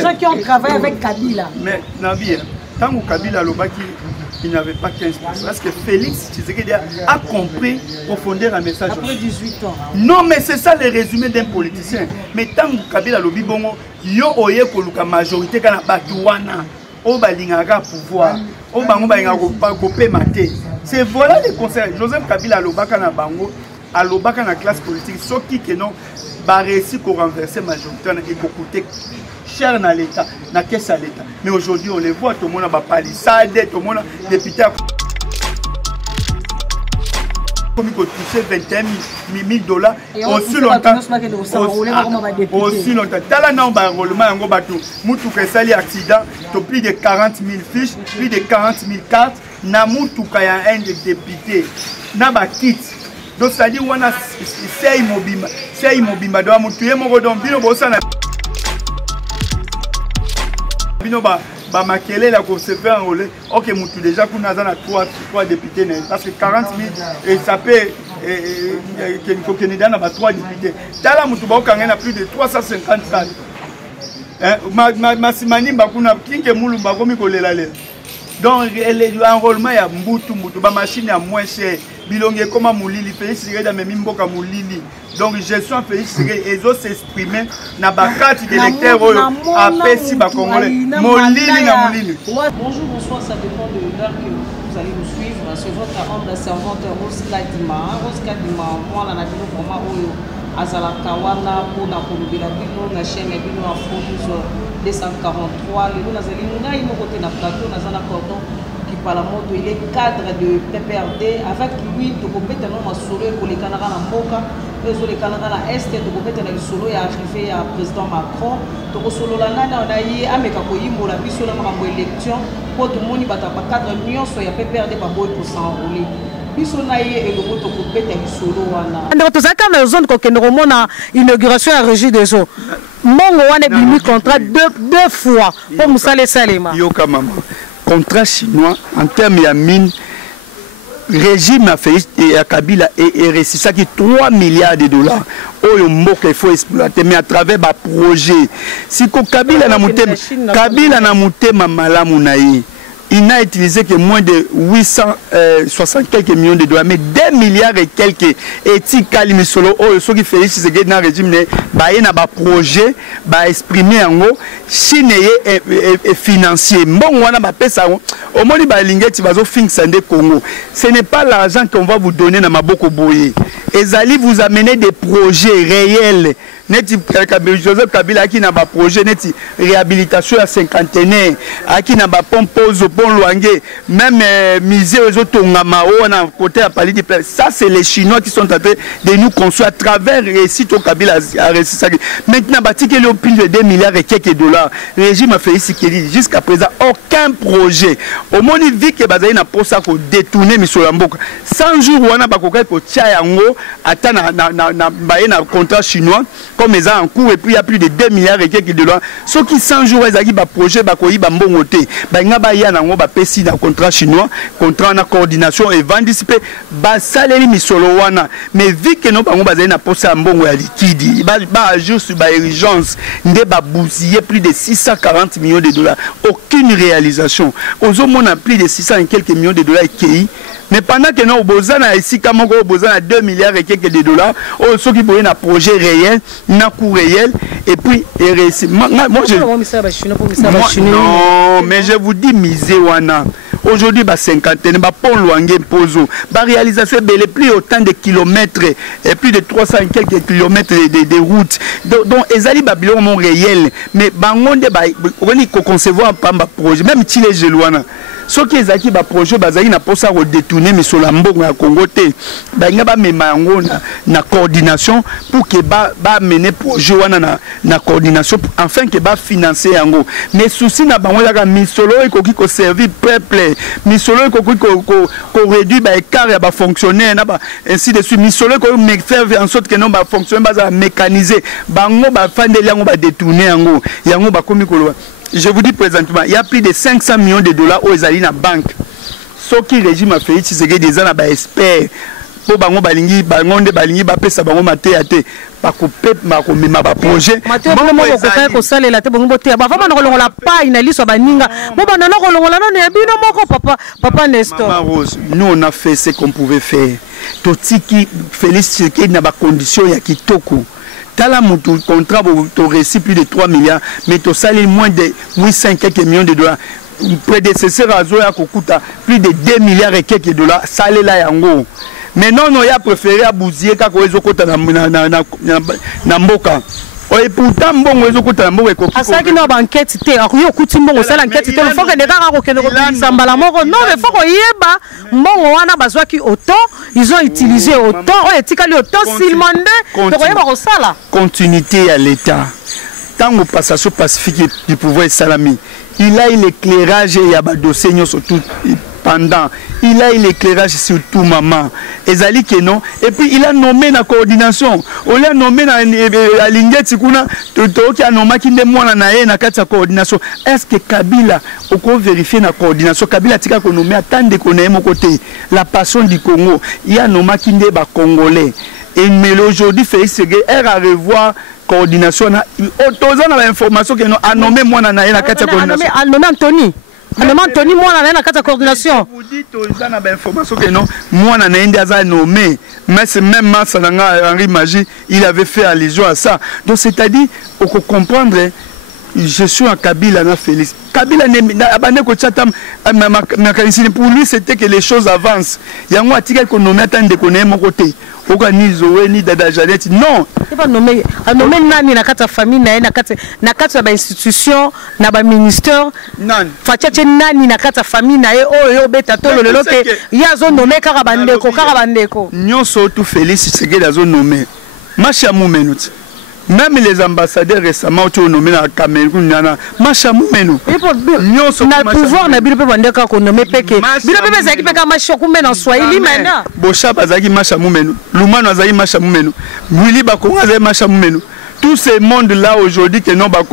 gens qui ont travaillé avec Kabila. Mais Nabi, tant que Kabila Lobaki, il n'avait pas 15%. Parce que Félix Tshisekedi a compris profondeur un message. Après 18 ans. Non, mais c'est ça le résumé d'un politicien. Mais tant que Kabila Lobi Bongo, yo oye koluka majorité kana batuwana, o balingaka pouvoir, o bango balingaka kopé maté. C'est voilà les conseils. Joseph Kabila Lobaka na bango, a Lobaka na classe politique, ceux qui non ba réussi pour renverser majorité et coûter cher dans l'État, dans la caisse à l'État. Mais aujourd'hui, on les voit, tout le monde a palissade, tout le monde a député. Comme il faut toucher 21 000 dollars aussi longtemps. Aussi longtemps. Dans la non, enrôlement, on va tout. Moutouka sali accident, tu plus de 40 000 fiches, plus de 40 000 cartes. Na Moutouka y a un député. Na ba kit. Donc c'est-à-dire on a c'est immobile. Donc Moutouye mon redon bino bossa na bino ba makele la se fait enrôler. Ok, Moutou déjà qu'on a 3 députés parce que 40 000 et ça peut que Canada n'a 3 députés. Dans la Moutou ba a plus de 354. Massimani bakuna kinge mulu bakomi kolela le. Donc l'enrôlement ya mbutu ba machine ya moins cher. Bilonge comme Moulili Félix Tshisekedi da memimboka Moulili. Donc gestion Félix Tshisekedi ezo s'exprimer na ba carte d'électeur a pesi ba congolais. Moulili na Moulili. Bonjour, bonsoir, ça dépend de l'heure que vous allez nous suivre. C'est votre humble servante Rose Kadima. Rose Kadima, moi la nabino vraiment oyo azala kawana pona kolubela bino na chaîne bino Afro 243. Le nazali ngai mo côté na plateau nazana cordon qui parle moto, il est cadre de PPRD avec lui to compéter non masolo pour les Canada na mboka ezo les Canada na est to compéter na solo ya arrivé à président Macron to solo la nana on a yi ameka ko yimbola biso na makambo élection pour tout moni bata pa cadre nyonso ya PPRD ba boy pour s'enrouler biso na yi et le moto ko compéter solo wana ndo tozaka na zone ko kende komona inauguration à régie des eaux mongo wana bimi contrat deux fois pour Moussale Salema yoka mama contrat chinois en termes de mine, régime a fait et Kabila et réussi ça qui 3 milliards de dollars. Oh, il faut exploiter, mais à travers un projet. Si Kabila n'a monté ma malamunaï, il n'a utilisé que moins de 860 quelques millions de dollars, mais 2 milliards et quelques. Et si Kalimi Solo, ceux qui fait ici, c'est dans le régime, il y a un projet, exprimer en haut, Chine et financier. Bon, on a pas ça. Au moins, il va finir Congo. Ce n'est pas l'argent qu'on va vous donner dans Maboko Boye. Et allez vous amener des projets réels. Joseph Kabila qui n'a pas projet neti réhabilitation à cinquantenaire qui n'a pas pose pont loingé même misé aux autres on a côté à Pali ça c'est les Chinois qui sont en train de nous construire à travers récit au Kabila a réussi ça maintenant bâti que le pile de 2 milliards et quelques dollars le régime a fait ici jusqu'à présent aucun projet au moins il vit que bazali na posa ko détourner misolamboka 100 jours on a pas kokai ko tia yango ata na contrat chinois comme ils ont en cours et puis il y a plus de 2 milliards et quelques dollars. Ceux qui 100 jours, ils ont un projet, ils ont un bon côté. Ils ont un contrat chinois, contrat en coordination et vendre salaire misolowana. Mais vu que nous avons un poste en bon liquide, ils vont juste sur l'urgence, ils vont bousiller plus de 640 millions de dollars. Aucune réalisation. Aux hommes, on a plus de 600 et quelques millions de dollars qui. Mais pendant que nous avons ici, comme nous avons 2 milliards et quelques de dollars, ceux qui ont un projet réel, un coût réel, et puis, moi, non, mais je vous dis, misé, wana. Aujourd'hui, bah 50, bah pont loingé pozo, bah réalisation belé plus autant de kilomètres et plus de 300 quelques kilomètres de routes. Donc ezali babylon mon réel, mais bangonde bah on y concevoir pas un projet, même si les gelouana. Ce qui est acquis, projet, bazali n'a pas ça détourner, mais sur l'ambo à Congo, il y a une coordination pour que mener projet na coordination, afin que financer en gros. Mais souci n'a pas la misolo et qu'on servir peuple, misolo et qu'on réduit l'écart et va fonctionner, ainsi de suite. Misolo qu'on faire en sorte que non va fonctionner, va mécaniser, bango va faire des liens, on va détourner en gros. Il y a un comme je vous dis présentement, il y a plus de 500 millions de dollars aux alliés dans la banque. Ce qui régime a fait, c'est que des gens experts. po bango balingi bango nde balingi bapesa bango mateya te bakope bakomema baprojet bango moko koka kosalela te bango boteya bavama na kolongola pai na liso baninga mo bana na kolongola nano ya bino moko papa Nestor. Maman Rose, nous on a fait ce qu'on pouvait faire. Totiki Félix Tshisekedi na ba condition ya kitoko. Tala mutu contrat to récit plus de 3 milliards mais to sali moins de 800 quelques millions de dollars. Prédécesseur Azo ya kokuta plus de 2 milliards et quelques dollars salé la yango. Mais non il a préféré abouzier kako ezokota na mboka. Et pourtant mbongo ezokota na mboka ekoko. Asaki na banquette te akuyo kuti mbongo sala enquête te le faut que de kaka ko kende ko sambala moko non le faut ko yeba mbongo wana bazwaki autant ils ont utilisé autant o etikali autant silmande to ko yeba ko sala continuité à l'état. Tango passation pacifique du pouvoir salami. Il a eu l'éclairage et il y a dossier surtout pendant. Il a eu l'éclairage sur tout maman. Ezali que non. Et puis il a nommé la coordination. On l'a nommé à l'ingeti kuna qui a nommé qui ne moi na kati coordination. Est-ce que Kabila on vérifier la coordination? Kabila tika ko nommé attendre qu'on ait mon côté la passion du Congo. Il y a nommé qui ne ba congolais. Et mais aujourd'hui Félix Tshisekedi est à revoir coordination na autorisant la information que nous a nommé moi na kati coordination. A nommé Anthony. Anthony moi na kati coordination. Vous dites autorisant la information que non moi na a nommé mais c'est même Massalanga Henri Magie il avait fait allusion à ça. Donc c'est-à-dire on peut comprendre je suis en Kabila na Félix. Kabila abane ko chatam pour lui c'était que les choses avancent. Yango atika ko nommé attendre ko na mon côté. Organise ni Dada Janette non il va nommer nani na kati famille na kati ba institution na ba ministère nani fachache nani na kati famille na ye oyo beta tolo lelo ke ya zo nommer kaka bandeko nyonso tout Félix Tshisekedi azo nommer Masha Moumenuti. Même les ambassadeurs récemment ont nommé à Cameroun, Masha Moumeno. Na pouvoir na bilo pe bandeka ko nommé peke. Bilo pe zaki peka Masha Moumeno en Swahili maintenant. Bocha bazaki Masha Moumeno. Lumano azaki Masha Moumeno. Willy Bakonga azaki Masha Moumeno. Tout ce monde là aujourd'hui que non ba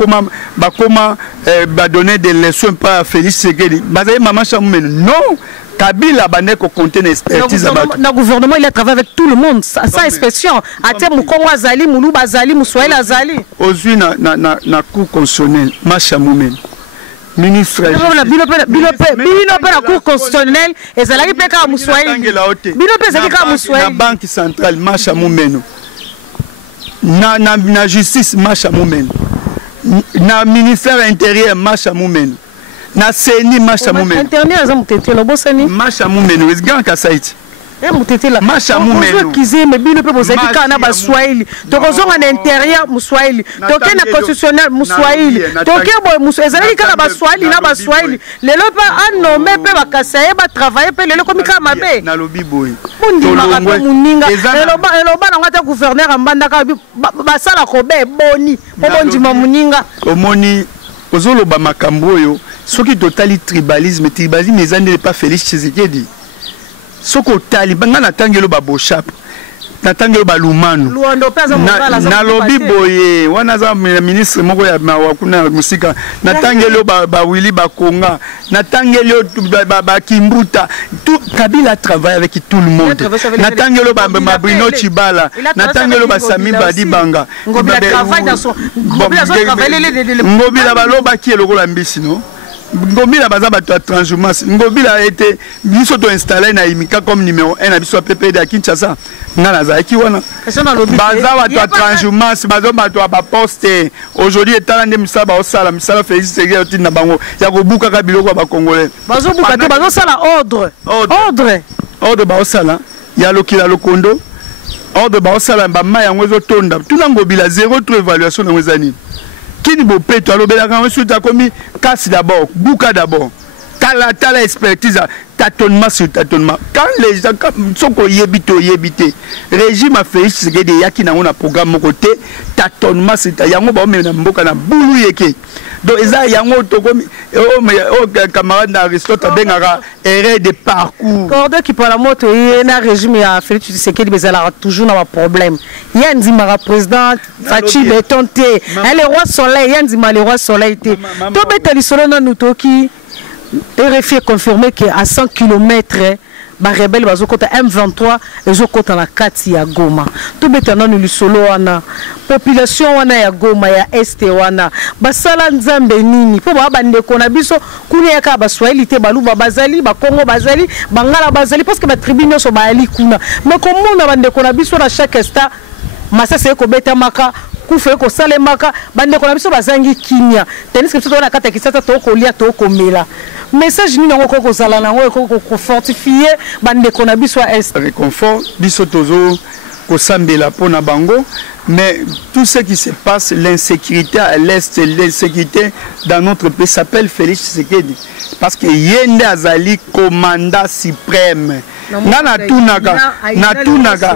donner des leçons par Félix Tshisekedi. Bazaki Masha Moumeno. Non. Kabila baneko compter l'expertise le gouvernement il a travaillé avec tout le monde sans expression até mukongo azali mulu bazali muswahili azali ozui na cour constitutionnelle Masha Moumeno ministre bilo pe la cour constitutionnelle ezalaki pe ka muswahili bilo pe ezalaki ka muswahili na banque centrale Masha Moumeno na justice Masha Moumeno na ministère intérieur Masha Moumeno na seni Masha Moumeno internet za mutete lo bosani Masha Moumeno ezgan ka site mutete la Masha Moumeno kizime bino pe bozaki kana ba Swahili tokozonga na intérieur muswahili toke na constitutionnel muswahili toke boy muswahili kana ba Swahili na ba Swahili lelo pa anome pe bakasaye ba travailler pe lelo komika mabe na lobi boy mundima ka muninga lelo ba na ngata gouverneur ambanda ka ba sala ko be boni bondima muninga omoni ozoloba makambo yo soki totali tribalisme ezande pas Félix Tshisekedi soko tali banga na tangelo ba boshap na tangelo ba lumano na lobi boye wana za ministre moko ya wakuna musika na tangelo ba Willy Bakonga na tangelo ba Kimbuta tout Kabila travaille avec tout le monde na tangelo ba Bruno Chibala na tangelo ba Sami Badibanga Ngobila travaille dans son Ngobila baloba ki lokola mbisi no Ngobila baza bato ya transhumance Ngobila a été biso to installé na imika comme numéro 1 na biso PPD à Kinshasa ngana za ki wana baza bato ya transhumance bazo bato ba poste aujourd'hui etala nde misaba osala misala Félix Tshisekedi na bango ya kobuka ka biloko ba congolais bazo buka te bazo sala ordre ba osala ya lokila lokondo ordre ba osala ba maya ngwezo tonda tuna Ngobila zéro trop évaluation na ngwezani Kini bopeto alobela quand suite a commis casse d'abord, bouka d'abord. Tala expertise tâtonnement sur tâtonnement. Quand les gens sont yebite régime a fait ce que des yaki na on a programme mon côté tâtonnement c'est yango ba me na mboka na bulu yeke. Donc eza yango to comme camarade Aristote bengara erreur de parcours. Cordon qui pour la moto na régime a fait tu sais qu'il bezala toujours na problème. Yandi mara président Fachi betonte. Elle roi soleil yandi le roi soleil te. To betali solo na nutoki RFI confirmé qu'à 100 km ba rebelle bazokota M23 ezokota na kati ya Goma to betana no lisolo wana population wana ya Goma ya este wana basala nzambe nini po ba bandeko na biso kuna ya ka ba Swahili te baluba bazali ba Congo bazali bangala bazali parce que ba tribune so ba ali kuna mais comment na bandeko na biso na chaque instant masase ko beta maka kufe ko sale maka bandeko na biso bazangi kimia tennis que biso na kata kisasa to ko lia to ko mela message ni ngoko ko sala na ngoko ko fortifier bandeko na biso est réconfort biso tozo ko sambela pona bango mais tout ce qui se passe l'insécurité à l'est l'insécurité dans notre pays s'appelle Félix Tshisekedi parce que yende azali commandant suprême natunaka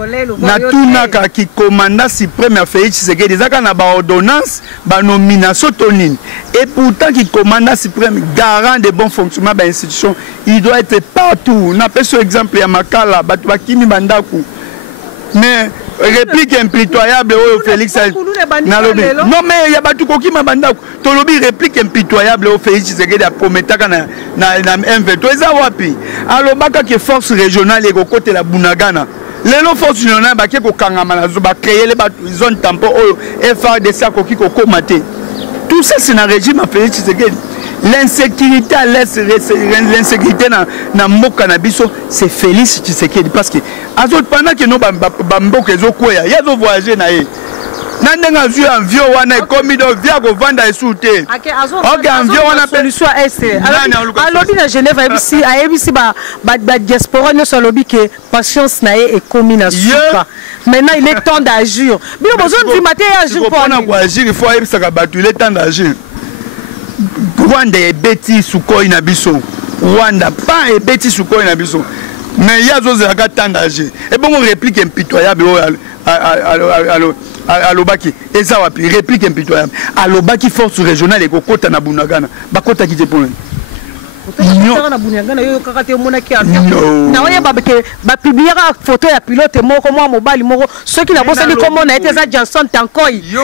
qui commandant suprême à Félix Tshisekedi zaka na ba ordonnance ba nomination tonine et pourtant qui commandant suprême garant de bon fonctionnement ba institution il doit être partout na peso exemple ya makala batu bakimi bandaku mais réplique impitoyable au Félix nalobi non mais il y a batu kokima bandako tolobi réplique impitoyable au Félix Tshisekedi a prometaka na M23 eza wapi alobaka que force régionale eko côté la Bunagana lelo force régionale ba ke ko kangama na zo ba créer les zone tampon oyo FARDC akoki ko komate tout ça c'est un régime à Félix Tshisekedi. L'insécurité à l'est, l'insécurité na mboka na biso, c'est Félix Tshisekedi parce que pendant que nous bamboka ezokwea, ya zo voyager na ye. Nandenga zu avion wana ekomi do via ko vanda esute. OK avion wana solution est. Alors na Genève ayebisi ba diaspora no solobi que patience na ye ekomi na suka. Maintenant il est temps d'agir. Bino besoin de mater agir pour agir, il faut ayebisa ka batu il est temps d'agir. Rwanda ebeti sukoi na biso Rwanda pas ebeti sukoi na biso mais yazo zaka tandager et bon réplique impitoyable alobaki eza wapi réplique impitoyable alobaki force régionale ekokota na Bunagana bakota ki te pour na Bunagana yo kakate monaki na oya ba publiera photo ya pilote moko mwa mobali moko ceux qui na bosali comme na été za Johnson Tankoy ya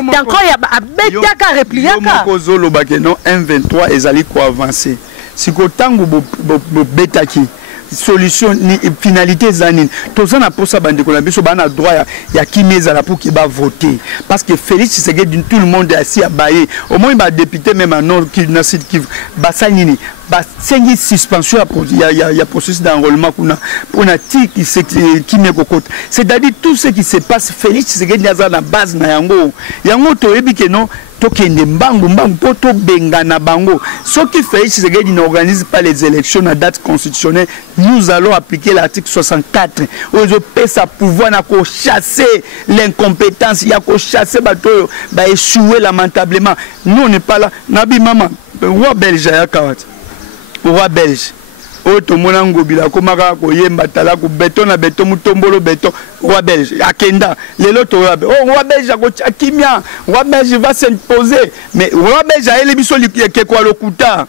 abetaka repliaka moko zolo bakeno M23 ezali ko avancer siko tangu bo betaki solution ni finalité zanine toza na posa bandeko na biso bana droit ya kimeza la pour qui va voter parce que Félix Tshisekedi tout le monde est assis à bailler au moins ba député même en nord qui na site qui basanini ba sengi suspension ya processus d'enrôlement pour na ti qui me kokota c'est-à-dire tout ce qui se passe Félix Tshisekedi aza na base na yango to yebi que non tokende mbangu poto benga na bango ce qui fait Tshisekedi n'organise pas les élections à date constitutionnelle nous allons appliquer l'article 64 où je paie sa pouvoir na ko chasser l'incompétence ya ko chasser bato ba échouer lamentablement nous on n'est pas là nabi mama roi belge ya kawati roi belge oto mona ngobila komaka koyemba tala ku beton na beton mutombolo beton roi belge akenda lelo to roi belge akotia kimia roi belge va s'imposer mais roi belge a ele biso ke kwa lokuta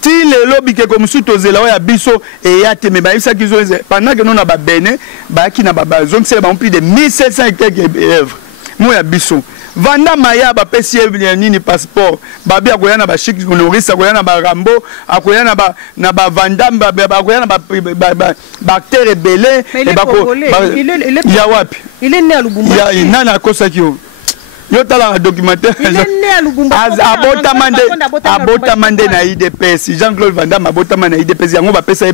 ti lelo bike comme si tozela oya biso et ya te me ba isa kizo pendant que nous na ba bene ba ki na ba zone c'est ba plus de 1700 et quelques œuvres moi ya biso Vanda Maya ba pesi nini passeport babi akoya na ba chic honoriste akoya na ba Rambo akoya na ba Vandam akoya na ba acteur rebelle et ba ko ya wapi il est né à Lubumbashi ya nana kosa kio yo tala documentaire il est né à Lubumbashi abota mande na IDPS Jean-Claude Vandam abota mande na IDPS yango ba pesa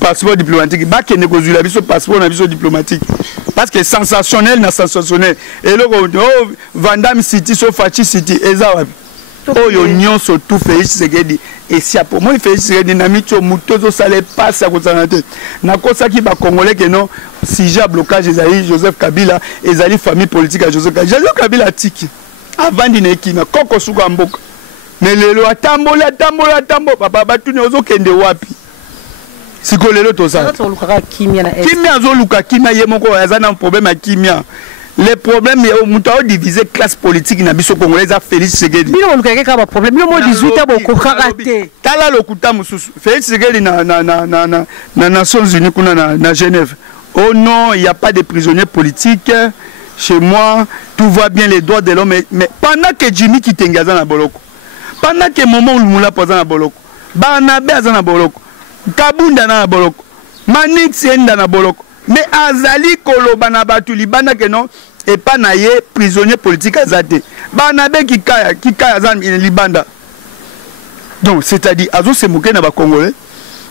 passeport diplomatique ba kene ko zula biso passeport na biso diplomatique parce que sensationnel na sensationnel et le Vandam City so Fachi City eza wapi oyo nyonso tout Félix Tshisekedi et si pour moi Félix Tshisekedi na micho mutozo sale passe à côté na kosa ki ba congolais que non si j'ai blocage ezali Joseph Kabila ezali famille politique à Joseph Kabila tiki avant dine kina koko suka mboka mais lelo atambo papa batuni ozo kende wapi siko lelo to ça kimia zo luka kimia ye moko azana problème à kimia les problèmes muto diviser classe politique na biso congolais a Félix Tshisekedi bino luka ke ka ba problème bino mo 18 abo ko karaté tala lokuta mususu Félix Tshisekedi na Nations Unies kuna na Genève. Oh non, il n'y a pas de prisonniers politiques chez moi, tout va bien les droits de l'homme mais pendant que Jimmy Kitengaza na boloko pendant que Momo Lumula posa na boloko Barnabé na boloko Kabunda na boloko Manix enda na boloko mais azali koloba na batu libanda que non et pas na ye prisonnier politique azate banabe kikaya zan libanda. Donc c'est-à-dire azo se moquer na ba congolais.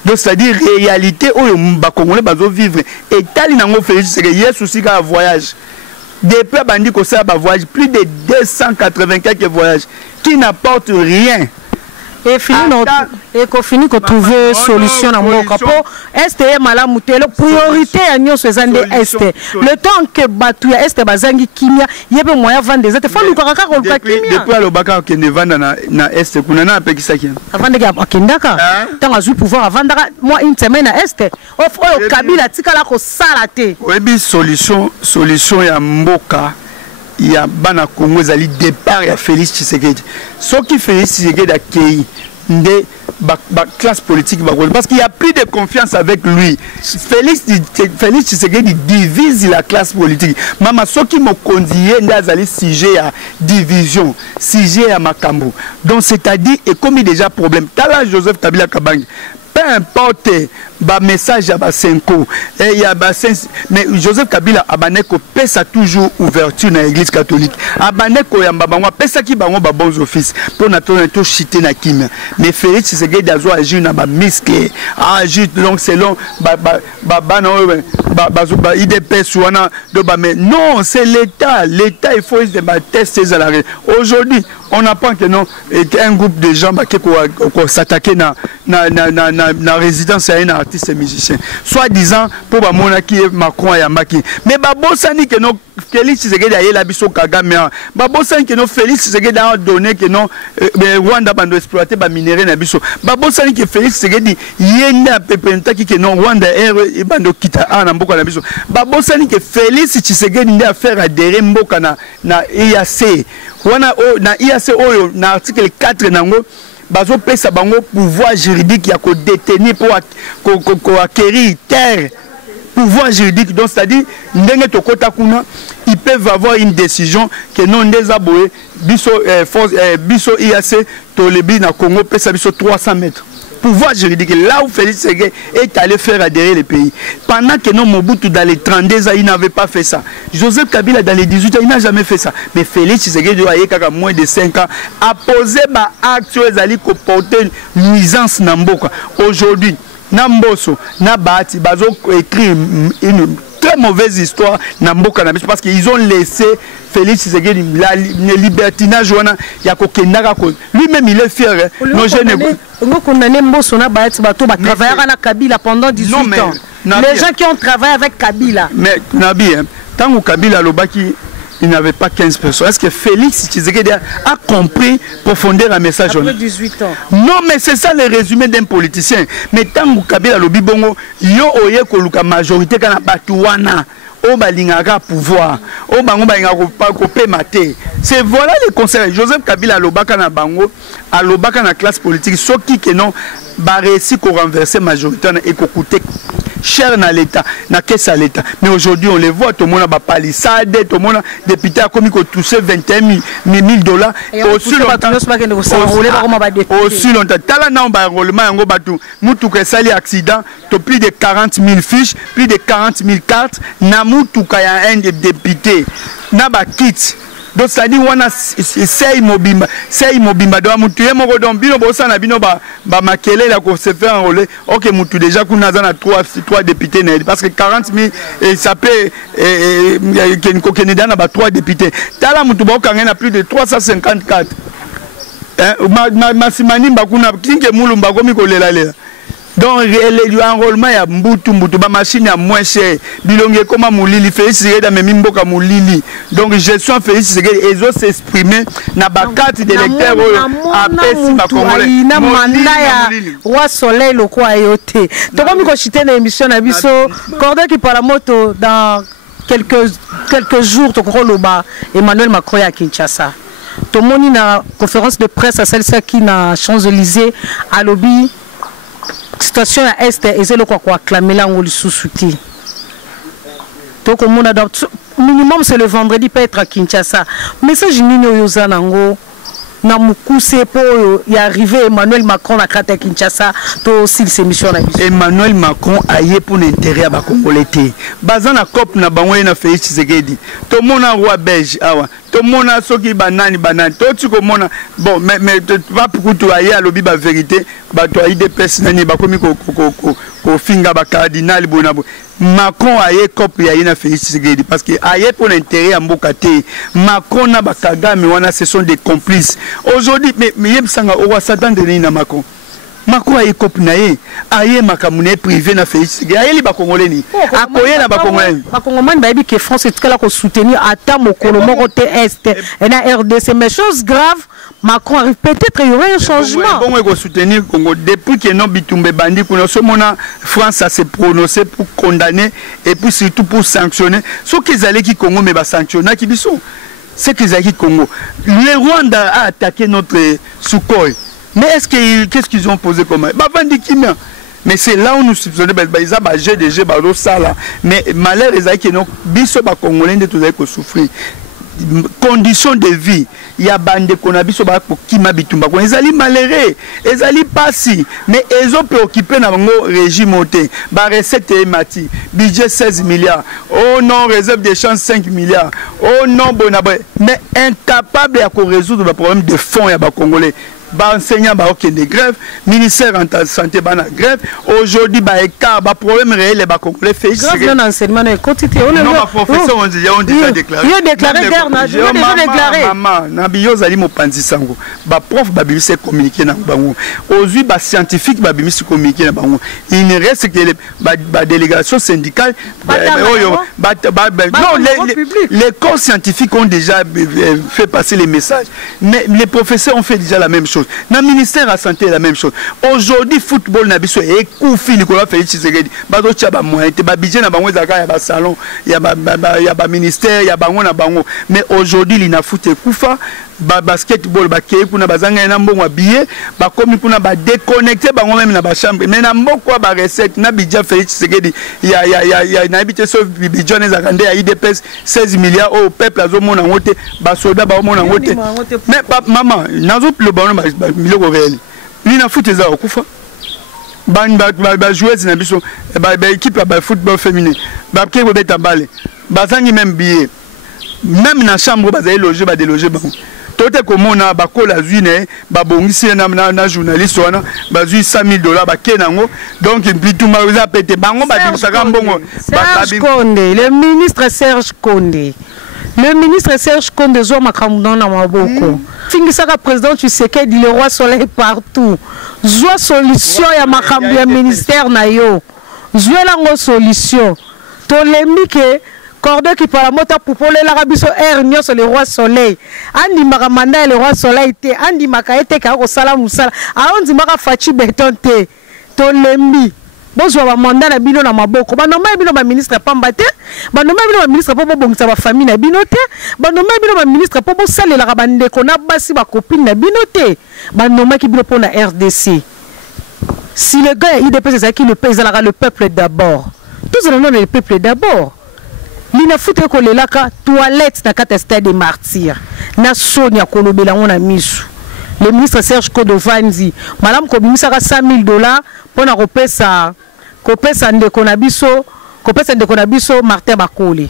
Donc c'est-à-dire réalité où ba congolais bazo vivre et tali nango Félix c'est que yes aussi ka voyage. Depuis bandi ko ça ba voyage plus de 280 quelques voyages qui n'apportent rien. Et fini que trouver solution dans mon capot. Est malamu telo priorité à nous ces années est. Le temps que batu ya est bazangi kimia yebe moya vendre des autres. Faut nous kaka ko kimia. Depuis le baka que ne vendre na est kuna na pekisa ki. Avant de akendaka. Tant azu pouvoir avant moi une semaine à est. Au Kabila tikala ko salate. Webi solution ya mboka. Il y a bana Congo zali départ ya Félix Tshisekedi. Ce qui Félix Tshisekedi a créé de classe politique parce qu'il y a plus de confiance avec lui. Félix Tshisekedi divise la classe politique. Mama ce qui me conduit ndazali sujet à division, sujet à makambo. Donc c'est-à-dire et comme il y a déjà problème. Tala Joseph Kabila Kabange. Peu importe ba message à Basenko et il y a mais Joseph Kabila abaneko pesa toujours ouverture dans l'église catholique abaneko ya mbabangwa pesa ki bango ba bons offices pour na to chiter na kimia mais Félix Tshisekedi azo agir na ba miske agir donc selon ba IDPS wana do ba mais non c'est l'état il faut tester ça la aujourd'hui on apprend que non un groupe de gens qui s'attaquer na résidence à un artiste musicien soit disant pour ba monaki Macron ya maki mais ba bosani que non Félix Tshisekedi a la biso Kagame ba bosani que non Félix Tshisekedi a donné que non Rwanda bando exploiter ba minerai na biso ba bosani que Félix Tshisekedi yenda pepenta ki que non Rwanda bando kita na mboka na biso ba bosani que Félix Tshisekedi nda faire adhérer mboka na IAC wana na IAC oyo na article 4 nango bazo pesa bango pouvoir juridique ya ko détenir pour acquérir terre pouvoir juridique donc c'est-à-dire ndenge tokota kuna ils peuvent avoir une décision que non ndeza boye biso biso IAC tolebi na Congo pesa biso 300 mètres pouvoir juridique là où Félix Tshisekedi est allé faire adhérer le pays pendant que non Mobutu dans les 32 ans il n'avait pas fait ça. Joseph Kabila dans les 18 ans il n'a jamais fait ça mais Félix Tshisekedi a moins de 5 ans a posé ma acte ezali ko porter nuisance na mboka aujourd'hui na mboso na bati bazo écrit une très mauvaise histoire na mboka na parce qu'ils ont laissé Félix Tshisekedi la libertinage wana ya kokendaka ko lui-même il est fier non je ne on condamné mboso na bati bato ba travailler na Kabila pendant 18 ans les gens qui ont travaillé avec Kabila mais Nabi tant que Kabila lobaki il n'avait pas 15 personnes. Est-ce que Félix Tshisekedi a compris profondeur un message? Après 18 ans. Non, mais c'est ça le résumé d'un politicien. Mais tant que Kabila lobi bongo, yo oye koluka majorité kana batuwana. O balingaka pouvoir. O bango balingaka kopé maté. C'est voilà les conseils. Joseph Kabila lobaka na bango, a lobaka na classe politique. Soki que non, ba réussi ko renverser majorité et ko coûter cher na l'État, na caisse à l'État. Mais aujourd'hui, on les voit, tout le monde a pas palissade, tout le monde a député a commis qu'on touchait 21 000 dollars. Aussi longtemps. Aussi longtemps. Tala na on ba enrôlement yango batu. Mutu ke sali accident, to plus de 40 000 fiches, plus de 40 000 cartes. Na mutu ka ya un député. Na ba kit. Donc ça dit wana c'est mobimba do mutu ye moko don bino bosa na bino ba makele la ko se faire enrôler OK mutu déjà kuna za na 3 députés parce que 40 000 et ça peut ken ko Canada na ba 3 députés tala mutu ba okanga na plus de 354 masimani mbakuna kinge mulumba komi ko lela. Donc l'enrôlement ya mbutu ba machine à moins cher bilonge comme mulili Félix Tshisekedi même mboka mulili donc gestion Félix Tshisekedi ezo s'exprimer na ba carte d'électeur a pesi ba congolais na manda ya roi soleil loko ayote to comme ko chiter na émission na biso cordon qui par la moto dans quelques jours to ko loba Emmanuel Macron à Kinshasa to moni na conférence de presse à celle-ci qui na Champs-Élysées à lobby situation à est et c'est le quoi acclamer là on le sous-souti. Donc au monde minimum c'est le vendredi peut être à Kinshasa. Message nino yoza nango na mukuse po y arrivé Emmanuel Macron à Kata Kinshasa to aussi ces missions na biso. Emmanuel Macron aye pour l'intérêt ba Congolais té. Bazana COP na bango na Félix Tshisekedi. To mona roi belge awa. To mona soki banani to tu ko mona bon mais pas pour to aye à lobby ba vérité ba to aye des personnes nani ba komi ko finga ba cardinal bonabo. Macron aye COP ya na Félix Tshisekedi parce que aye pour l'intérêt à mboka té. Macron na ba Kagame wana ce sont des complices. Aujourd'hui mais yebsanga o s'attendre ni na Macron. Macron aye COP na ye aye makamune privé na Félix Tshisekedi aye li ba Congolais ni akoye na ba Congolais ba Congolais ba yebi que France est là ko soutenir ata mokolo moko te est et na RDC mais chose grave Macron arrive peut-être il y aurait un changement bon ko soutenir Congo depuis que non bitumbe bandi kuna so mona France a se prononcé pour condamner et puis surtout pour sanctionner ceux qui allaient qui Congo mais ba sanctionner qui biso c'est qu'ils allaient Congo le Rwanda a attaqué notre Sukhoi. Mais est-ce que qu'est-ce qu'ils ont posé comme mais c'est là où nous soupçonnons ils ont bagé déjà ça là mais malheur les aïe qui non biso ba Congolais de tout que souffrir conditions de vie il y a bande qu'on a biso ba pour qui mabitumba ils allaient malheureux ils allaient pas si mais ils ont préoccupé dans le régime monté ba recette mati budget 16 milliards oh non réserve de change 5 milliards oh non bonabé mais incapable à résoudre le problème de fonds ya ba Congolais. Enseignants qui des grèves, ministère de la santé bana grève. Aujourd'hui, écart, problème réel, les Congolais fait. Grève dans l'enseignement est quotidien. Non, ma professeur, on déjà déclaré. Il a déclaré guerre, déjà déclaré. Maman, Nabiyo Zali Mopanzi Sango. Prof Babimi s'est communiqué dans Bango. Aujourd'hui, scientifique Babimi s'est communiqué dans Bango. Il ne reste que la délégation syndicale. Les corps scientifiques ont déjà fait passer les messages. Mais les professeurs ont fait déjà la même chose. Le ministère de la Santé la même chose. Aujourd'hui, football n'a biso et koufi Nicolas Félix Tshisekedi. Bazo tchaba moyen, te babidje na bango zaka ya ba salon, ya ba ministère, ya bango na bango. Mais aujourd'hui, il n'a foot et koufa. Ba basketball ba kei kuna bazanga na mbongo billet ba komi kuna ba déconnecter bango même na ba chambre mais na mboko ba recette na bidja Félix Tshisekedi ya na habité so bidja na zakande ya IDPS 16 milliards au peuple azo mona ngote ba soda ba mona ngote mais maman nazo le ballon ba miloko réel ni na foot za okufa ba joueurs na biso ba équipe ba football féminin ba ke ko beta balle bazangi même billet même na chambre ba za loger ba déloger bango tote komona bakola zuine babongisi na journaliste wana bazui $100,000 bakenango donc bituma za pete bango babisaka mbongo le ministre Serge Konde zo makambo na maboko fingisaka président Tshisekedi le roi soleil partout zo solution ya makambo ya ministère na yo zo lango solution to lembike Cordon qui parle mota pour la biso air nyos le roi soleil andi makamanda le roi soleil te andi makaete ka ko sala musala aondi maka fachi beton te to lembi bozwa ba mandat na bino na maboko ba nomba bino ba ministre pamba te ba nomba bino ba ministre po bongisa ba famille na bino te ba nomba bino ba ministre po salela ka bandeko na basi ba copine na bino te ba nomba ki bino pour la RDC si le gars il dépêche ça qui le pèse le peuple d'abord tous le nom le peuple d'abord. Lina foutre ko lelaka toilette na kata stade des martyrs na Sonia kolobela ngona misu le ministre Serge Kodovanzi madame ko bimisaka $100,000 pona kopesa ndeko na biso Martin Bakole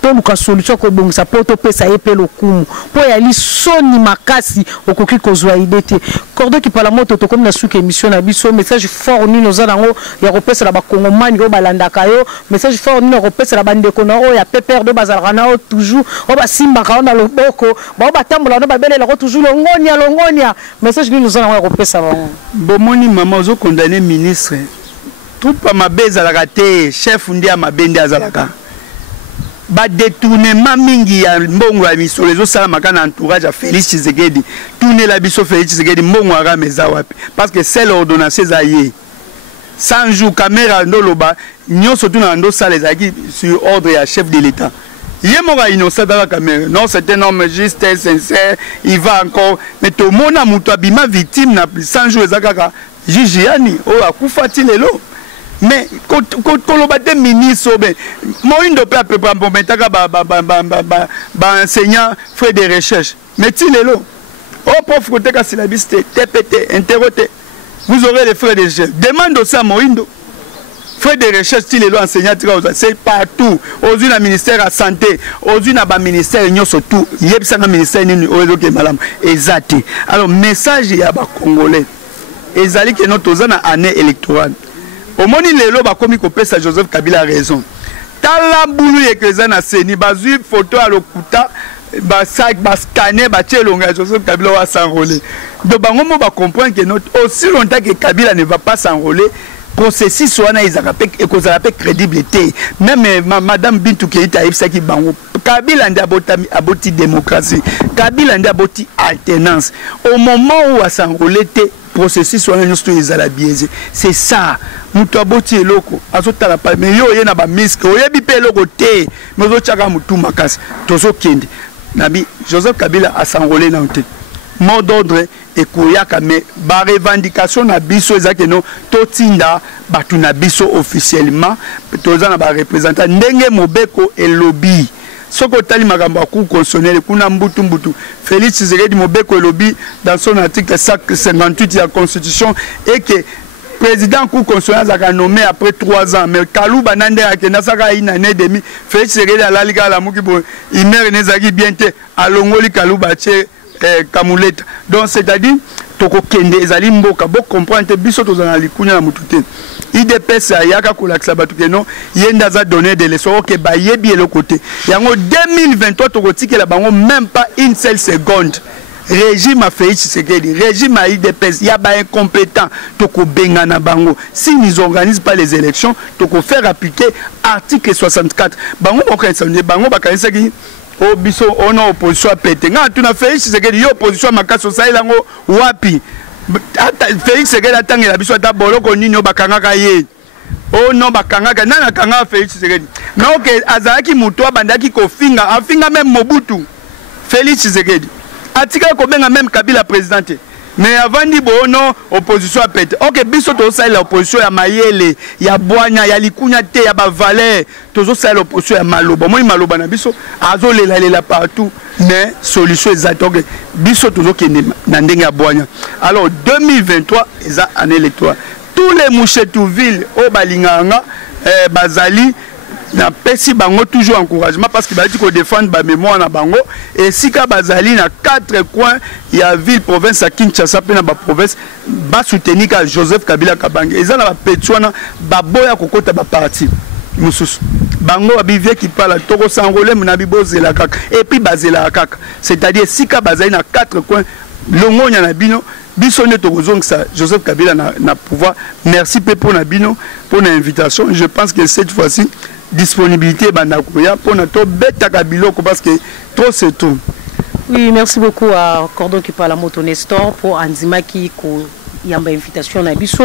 to luka solution ko bongisa poto pesa epelo kumu po ya li soni makasi okoki kozwa idete Cordon qui parle moto to comme na suka émission na biso message fort ni nos zango ya kopesa la bakongomani o balandaka yo message fort ni kopesa la bandeko na o ya pepper do bazalaka na o toujours o basimba ka na loboko ba batambola no babelela ko toujours longonia message ni nos zango ya kopesa bango bomoni mama zo condamner ministre tout pas mabeza la raté chef ndi ya mabende azalaka ba détournement mingi ya mbongo ya miso les autres sala makana entourage à Félix Tshisekedi tourner la biso Félix Tshisekedi mbongo ara meza wapi parce que c'est l'ordonnance zaye 100 jours caméra ndoloba nyoso tuna ndo sala ezaki sur ordre ya chef de l'état yemoka innocent dans la caméra non c'est un homme juste sincère il va encore mais tout mona muto abima victime na 100 jours ezakaka jijiani o akufa ti lelo. Mais quand le ministre, moi une de peu pour mettre enseignant fait des recherches. Mais il est là. Oh, prof, côté Kassilabiste, TPT, interroté. Vous aurez les frais de recherche. Demande aussi à Moïndo. Frais de recherche, si les lois enseignants, c'est partout. Aujourd'hui, le ministère de la Santé, aujourd'hui, le ministère de surtout, il y a un ministère exact. Alors, message, il y a des Congolais. Et ça dit que notre année électorale. Au moment où les lois comme il Joseph Kabila a raison. Tala boulou et que ça n'a séni, basu photo à l'okuta, basak, bascaner, bachelonga, Joseph Kabila va s'enrôler. Donc, on va comprendre que notre, aussi longtemps que Kabila ne va pas s'enrôler, processus soit na izakapek et qu'on appelle crédibilité. Même Madame Bintou Keïta Ibsaki Bango, Kabila ndi aboti démocratie, Kabila ndi aboti alternance. Au moment où à s'enrôler, processus soit na biaisé. C'est ça. Mutu aboti eloko azotala pa mais yo yena ba miske oyebi pe eloko te mezo chaka mutu makasi tozo kende nabi Joseph Kabila a s'enrôler na nte mot d'ordre et koyaka mais ba revendication na biso ezake no totinda batu na biso officiellement toza na ba représentant ndenge mobeko et lobby soko tali makambo ku constitutionnel kuna mbutu Félix Tshisekedi mobeko et lobby dans son article 58 de la constitution et que président coup constitutionnel a nommé après 3 ans mais Kalouba nande akena saka une année demi Félix Tshisekedi ala lika la muki bo imere nezaki bien te alongoli Kalouba che Kamuleta donc c'est-à-dire toko kende ezali mboka bo comprendre biso tozana likunya na mutute IDPS ayaka kolakisa batu keno yenda za donner des leçons que ba yebi le côté yango 2023 toko tikela bango même pas une seule seconde. Régime a fait Tshisekedi, régime a IDPS, il y a pas incompétent, toko bengana bango. Si ils organisent pas les élections, toko faire appliquer article 64. Bango bokanisa bango bakanisa ki o biso ono opposition pété. Nga tu na fait Tshisekedi yo opposition makaso sa ilango wapi. Félix Tshisekedi atangela biso ata boloko nini bakangaka ye. Oh non bakangaka nana kanga Félix Tshisekedi. Mais OK azalaki muto abandaki kofinga, afinga même Mobutu. Félix Tshisekedi. Atika kobenga même Kabila présidente. Mais avant di bono opposition a pété. OK biso to sa la opposition ya mayele, ya boanya, ya likunya te ya ba valeur. Tozo sa l'opposition ya maloba. Moi maloba na biso azo lela partout. Mais solution exacte. OK biso tozo kende na ndenge ya boanya. Alors 2023 eza année électorale. Tous les mouchetouville au balinganga bazali na pesi bango toujours encouragement parce que badi ko défendre ba mémoire na bango et sika bazali na 4 coins il y a ville province à Kinshasa pe na ba province ba soutenir ka Joseph Kabila Kabange eza na ba petwana ba boya kokota ba parti mususu bango abivie qui parle toko s'enrôler na bibozela kaka et puis bazela kaka c'est-à-dire sika bazali na 4 coins longonya na bino biso ne tokozong ça Joseph Kabila na pouvoir merci pe pour na bino pour l'invitation je pense que cette fois-ci disponibilité bandakoya pour notre bêta kabiloko parce que trop c'est tout. Oui, merci beaucoup à Cordon qui parle à Moto Nestor pour Anzima qui yamba invitation na biso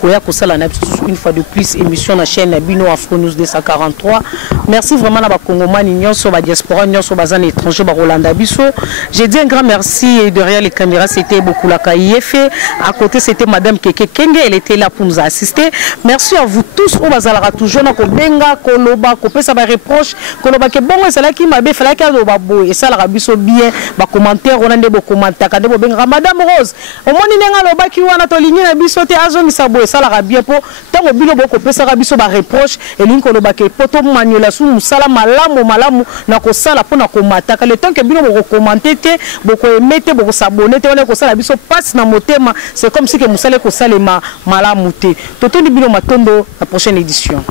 koya kosala na une fois de plus émission na chaîne Bino Afro News 243. Merci vraiment na ba Congomani nyonso ba diaspora nyonso bazana étranger ba Rolanda biso. J'ai dit un grand merci et derrière les caméras c'était beaucoup la KIF, à côté c'était madame Keke Kenge, elle était là pour nous assister. Merci à vous tous au bazala toujours na ko benga ko loba ko pesa ba reproche ko loba ke bongo sala ki mabe fala ka do ba boy et ça la biso bien ba commentaire on ande bo commentaire ka de bo benga madame Rose au moni nenga loba ki wana to ligne na biso te azo misabo et ça la bien po tango bino boko pesa ka biso ba reproche et linko loba ke poto manuela su musala malamu na ko sala po na ko mataka le temps que bino boko commenter te boko emete boko s'abonner te on ko sala biso passe na motema c'est comme si que musale ko salema malamu te toto di bino matondo la prochaine édition.